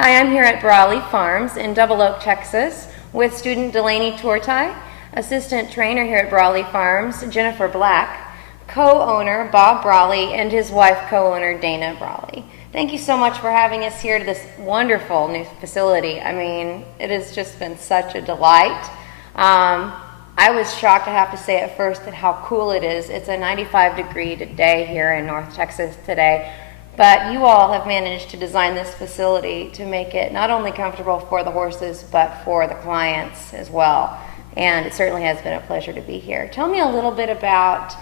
Hi, I'm here at Brawley Farms in Double Oak, Texas, with student Delaney Tortai, assistant trainer here at Brawley Farms, Jennifer Black, co-owner Bob Brawley, and his wife, co-owner Dana Brawley. Thank you so much for having us here to this wonderful new facility. I mean, it has just been such a delight. I was shocked, I have to say at first, at how cool it is. It's a 95-degree day here in North Texas today. But you all have managed to design this facility to make it not only comfortable for the horses, but for the clients as well. And it certainly has been a pleasure to be here. Tell me a little bit about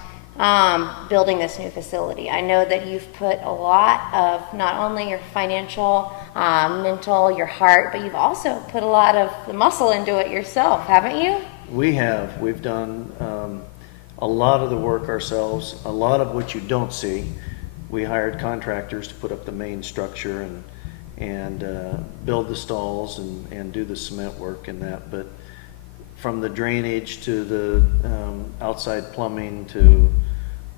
building this new facility. I know that you've put a lot of not only your financial, mental, your heart, but you've also put a lot of the muscle into it yourself, haven't you? We have. We've done a lot of the work ourselves, a lot of what you don't see. We hired contractors to put up the main structure and build the stalls and do the cement work and that. But from the drainage to the outside plumbing to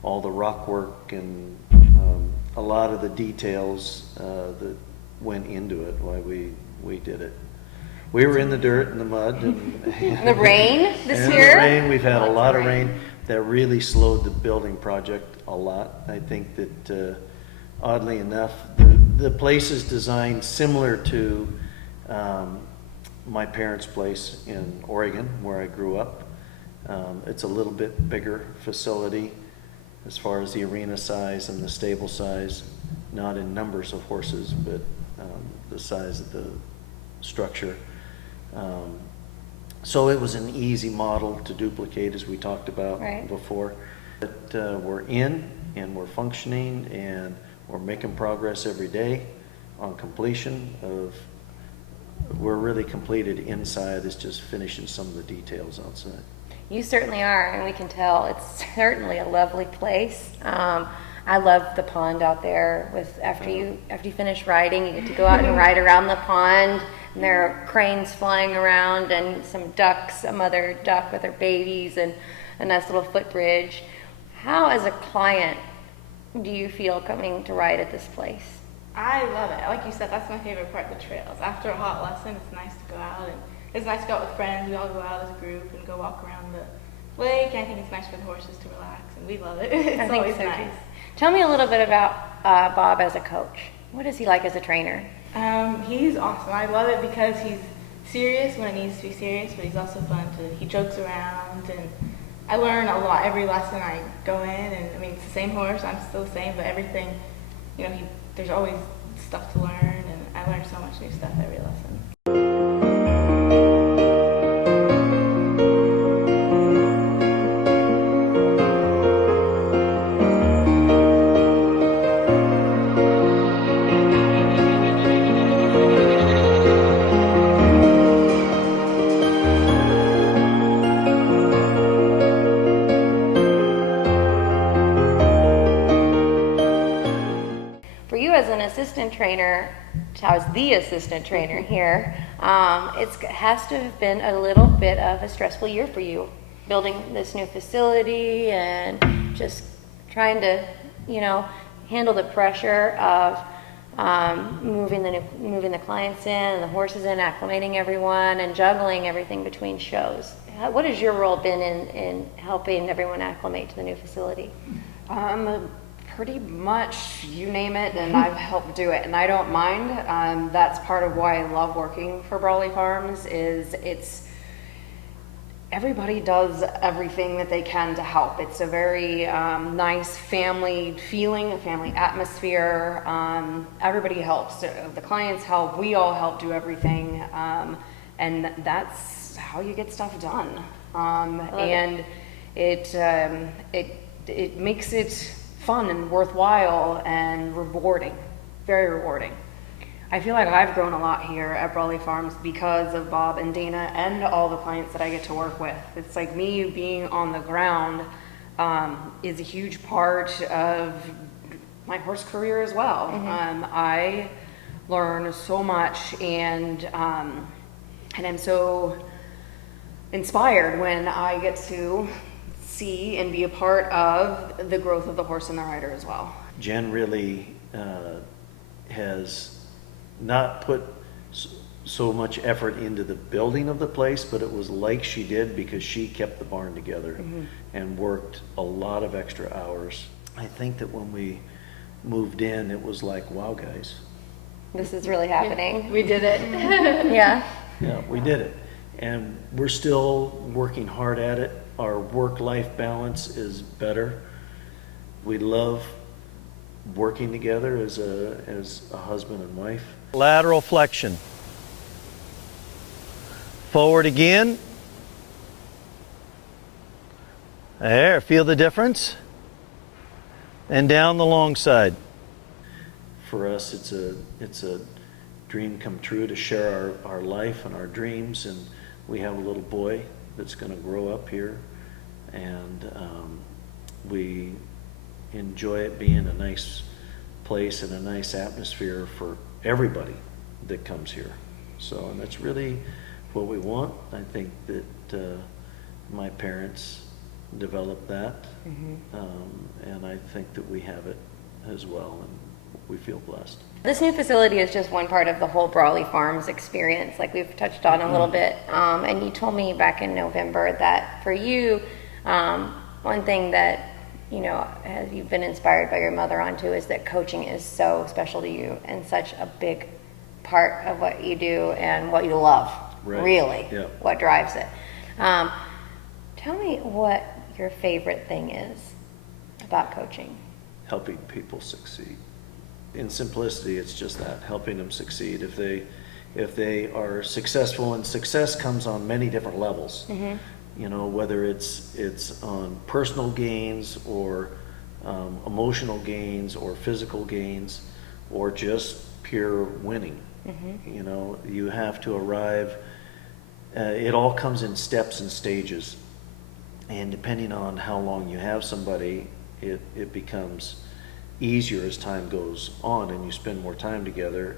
all the rock work and a lot of the details that went into it, why we did it. We were in the dirt and the mud and the rain this year. The rain, we've had a lot of rain. That really slowed the building project a lot. I think that oddly enough, the place is designed similar to my parents' place in Oregon, where I grew up. It's a little bit bigger facility as far as the arena size and the stable size, not in numbers of horses, but the size of the structure. So it was an easy model to duplicate, as we talked about before. But we're in and we're functioning and we're making progress every day on completion of. We're really completed inside. It's just finishing some of the details outside. You certainly are, and we can tell it's certainly a lovely place. I love the pond out there. After you finish riding, you get to go out and ride around the pond. And there are cranes flying around and some ducks, a mother duck with her babies, and a nice little footbridge. How, as a client, do you feel coming to ride at this place? I love it. Like you said, that's my favorite part, the trails. After a hot lesson, it's nice to go out, and it's nice to go out with friends. We all go out as a group and go walk around the lake. And I think it's nice for the horses to relax, and we love it. It's always so nice. Tell me a little bit about Bob as a coach. What is he like as a trainer? He's awesome. I love it because he's serious when it needs to be serious, but he's also fun he jokes around, and I learn a lot every lesson I go in, and I mean, it's the same horse, I'm still the same, but everything, there's always stuff to learn, and I learn so much new stuff every lesson. As an assistant trainer, as the assistant trainer here, it has to have been a little bit of a stressful year for you, building this new facility and just trying to, handle the pressure of moving the clients in and the horses in, acclimating everyone, and juggling everything between shows. What has your role been in helping everyone acclimate to the new facility? Pretty much, you name it, and I've helped do it, and I don't mind. That's part of why I love working for Brawley Farms. Everybody does everything that they can to help. It's a very nice family feeling, a family atmosphere. Everybody helps. The clients help. We all help do everything, and that's how you get stuff done. And it makes it fun and worthwhile and rewarding, very rewarding. I feel like I've grown a lot here at Brawley Farms because of Bob and Dana and all the clients that I get to work with. It's like me being on the ground is a huge part of my horse career as well. I learn so much, and I'm so inspired when I get to see and be a part of the growth of the horse and the rider as well. Jen really has not put so much effort into the building of the place, but it was like she did because she kept the barn together and worked a lot of extra hours. I think that when we moved in, it was like, wow, guys. This is really happening. We did it. Yeah. Yeah, we did it. And we're still working hard at it. Our work-life balance is better. We love working together as a husband and wife. Lateral flexion. Forward again. There, feel the difference? And down the long side. For us, it's a dream come true to share our life and our dreams, and we have a little boy that's going to grow up here, and we enjoy it being a nice place and a nice atmosphere for everybody that comes here. So, and that's really what we want. I think that my parents developed that, and I think that we have it as well, and we feel blessed. This new facility is just one part of the whole Brawley Farms experience, like we've touched on a little bit. And you told me back in November that for you, one thing that, you know, you've been inspired by your mother onto is that coaching is so special to you and such a big part of what you do and what you love, really, what drives it. Tell me what your favorite thing is about coaching. Helping people succeed. In simplicity, it's just that, helping them succeed. If they are successful, and success comes on many different levels, you know, whether it's on personal gains or emotional gains or physical gains or just pure winning. You know, you have to arrive, it all comes in steps and stages, and depending on how long you have somebody, it becomes easier as time goes on and you spend more time together.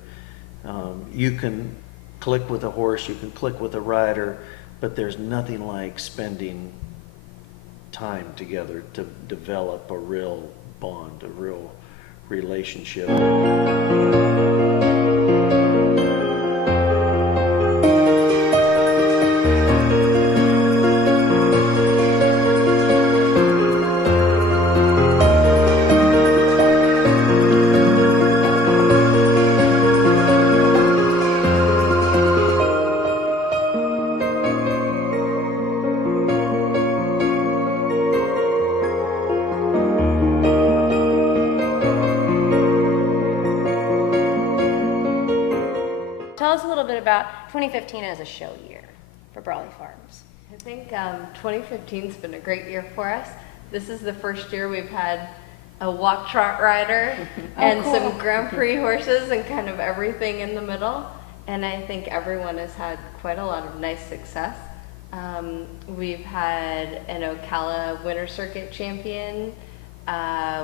You can click with a horse, you can click with a rider, but there's nothing like spending time together to develop a real bond, a real relationship. Tell us a little bit about 2015 as a show year for Brawley Farms. I think 2015's been a great year for us. This is the first year we've had a walk trot rider and some Grand Prix horses and kind of everything in the middle. And I think everyone has had quite a lot of nice success. We've had an Ocala Winter Circuit champion.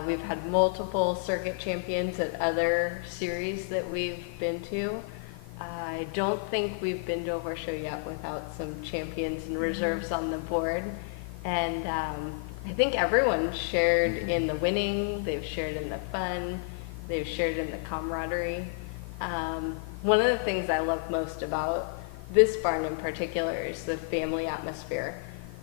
We've had multiple circuit champions at other series that we've been to. I don't think we've been to a horse show yet without some champions and reserves on the board. And I think everyone shared in the winning, they've shared in the fun, they've shared in the camaraderie. One of the things I love most about this barn in particular is the family atmosphere.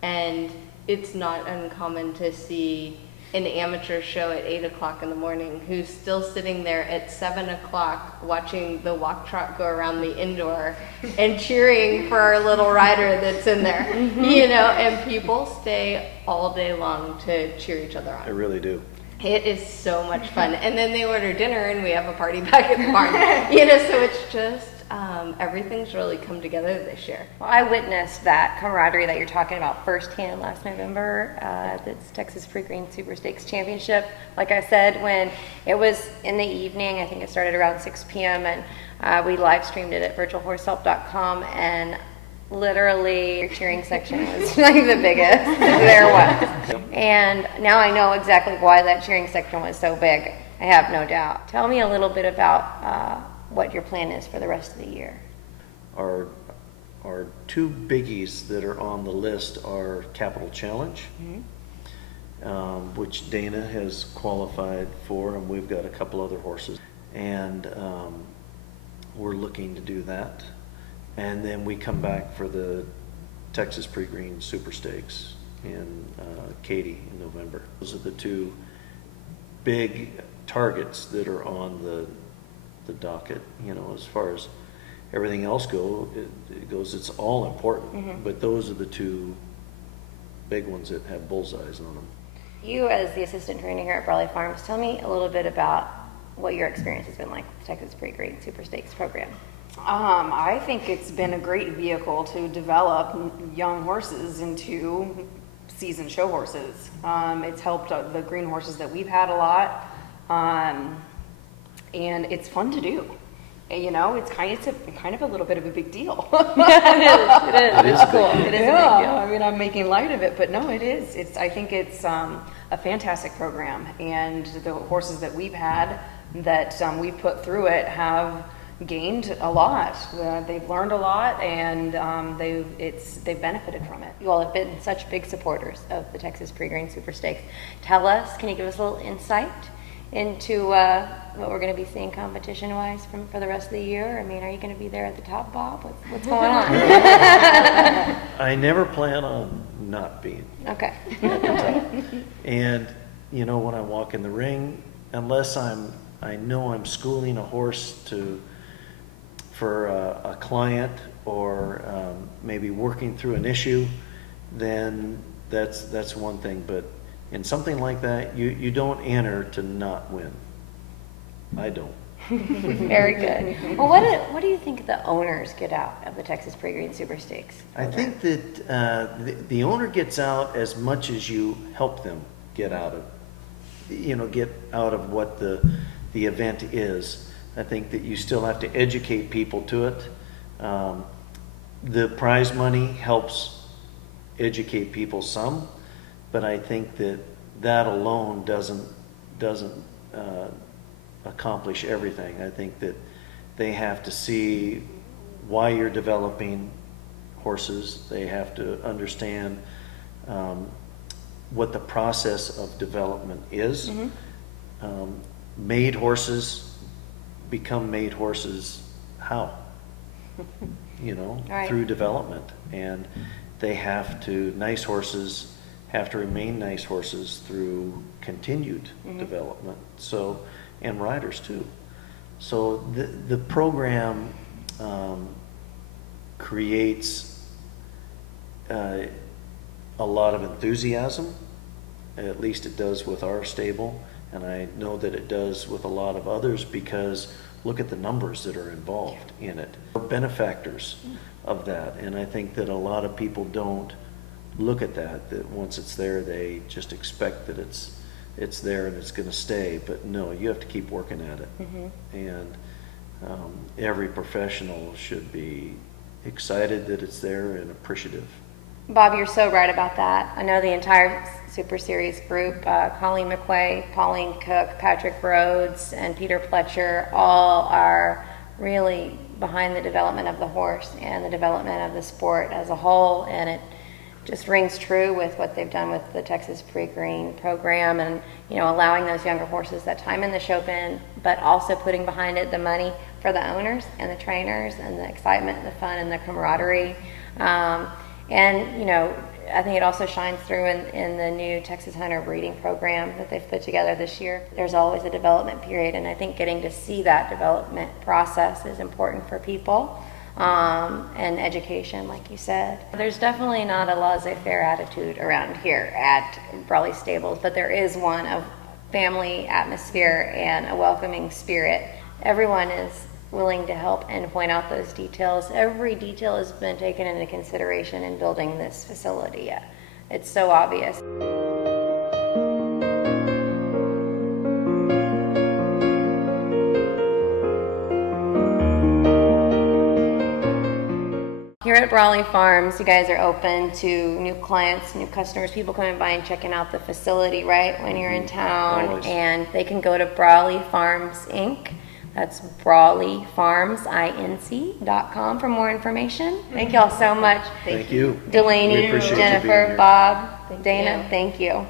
And it's not uncommon to see an amateur show at 8 o'clock in the morning who's still sitting there at 7 o'clock watching the walk trot go around the indoor and cheering for our little rider that's in there, you know, and people stay all day long to cheer each other on. I really do. It is so much fun. And then they order dinner and we have a party back at the barn, you know, so it's just, everything's really come together this year. Well, I witnessed that camaraderie that you're talking about firsthand last November at the Texas Pre-Green Super Stakes Championship. Like I said, when it was in the evening, I think it started around 6 p.m. and we live streamed it at virtualhorsehelp.com, and literally your cheering section was like the biggest there was. And now I know exactly why that cheering section was so big. I have no doubt. Tell me a little bit about what your plan is for the rest of the year. Our two biggies that are on the list are Capital Challenge, which Dana has qualified for, and we've got a couple other horses. And we're looking to do that. And then we come back for the Texas Pre-Green Super Stakes in Katy in November. Those are the two big targets that are on the docket. You know, as far as everything else goes, it's all important, but those are the two big ones that have bullseyes on them. You, as the assistant trainer here at Brawley Farms, tell me a little bit about what your experience has been like with the Texas Pre-Green Super Stakes program. I think it's been a great vehicle to develop young horses into seasoned show horses. It's helped the green horses that we've had a lot, and it's fun to do. You know, it's kind of a little bit of a big deal. It is cool. It is a big deal. I mean, I'm making light of it, but no, it is. I think it's a fantastic program, and the horses that we've had that we've put through it have gained a lot. They've learned a lot, and they've benefited from it. You all have been such big supporters of the Texas Pre-Green Super Stakes. Tell us, can you give us a little insight into what we're going to be seeing competition-wise for the rest of the year? I mean, are you going to be there at the top, Bob? What's going on? I never plan on not being Okay. at the top. And, you know, when I walk in the ring, unless I know I'm schooling a horse for a client or maybe working through an issue, then that's one thing. But in something like that, you don't enter to not win. I don't. Very good. Well, what do you think the owners get out of the Texas Pre-Green Super Stakes? I think that the owner gets out as much as you help them get out of what the event is. I think that you still have to educate people to it. The prize money helps educate people some, but I think that alone doesn't accomplish everything. I think that they have to see why you're developing horses. They have to understand what the process of development is. Made horses become made horses how? Right. Through development. And nice horses have to remain nice horses through continued development. So, and riders too. So the program creates a lot of enthusiasm. At least it does with our stable, and I know that it does with a lot of others, because look at the numbers that are involved in it. We're benefactors of that, and I think that a lot of people don't look at that once it's there, they just expect that it's there and it's going to stay. But no, you have to keep working at it. And every professional should be excited that it's there and appreciative. Bob, you're so right about that. I know the entire Super Series group, Colleen McQuay, Pauline Cook, Patrick Rhodes, and Peter Pletcher, all are really behind the development of the horse and the development of the sport as a whole, and it just rings true with what they've done with the Texas Pre-Green program, and allowing those younger horses that time in the show pen, but also putting behind it the money for the owners and the trainers and the excitement and the fun and the camaraderie. And I think it also shines through in the new Texas Hunter breeding program that they've put together this year. There's always a development period, and I think getting to see that development process is important for people. And education, like you said. There's definitely not a laissez-faire attitude around here at Brawley Stables, but there is one of family atmosphere and a welcoming spirit. Everyone is willing to help and point out those details. Every detail has been taken into consideration in building this facility. It's so obvious. Here at Brawley Farms, you guys are open to new clients, new customers, people coming by and checking out the facility, right, when you're in town. Always. And they can go to Brawley Farms Inc. That's BrawleyFarmsInc.com for more information. Thank y'all so much. Thank you. Delaney, We appreciate you being Jennifer, here. Bob, Thank Dana, you. thank you.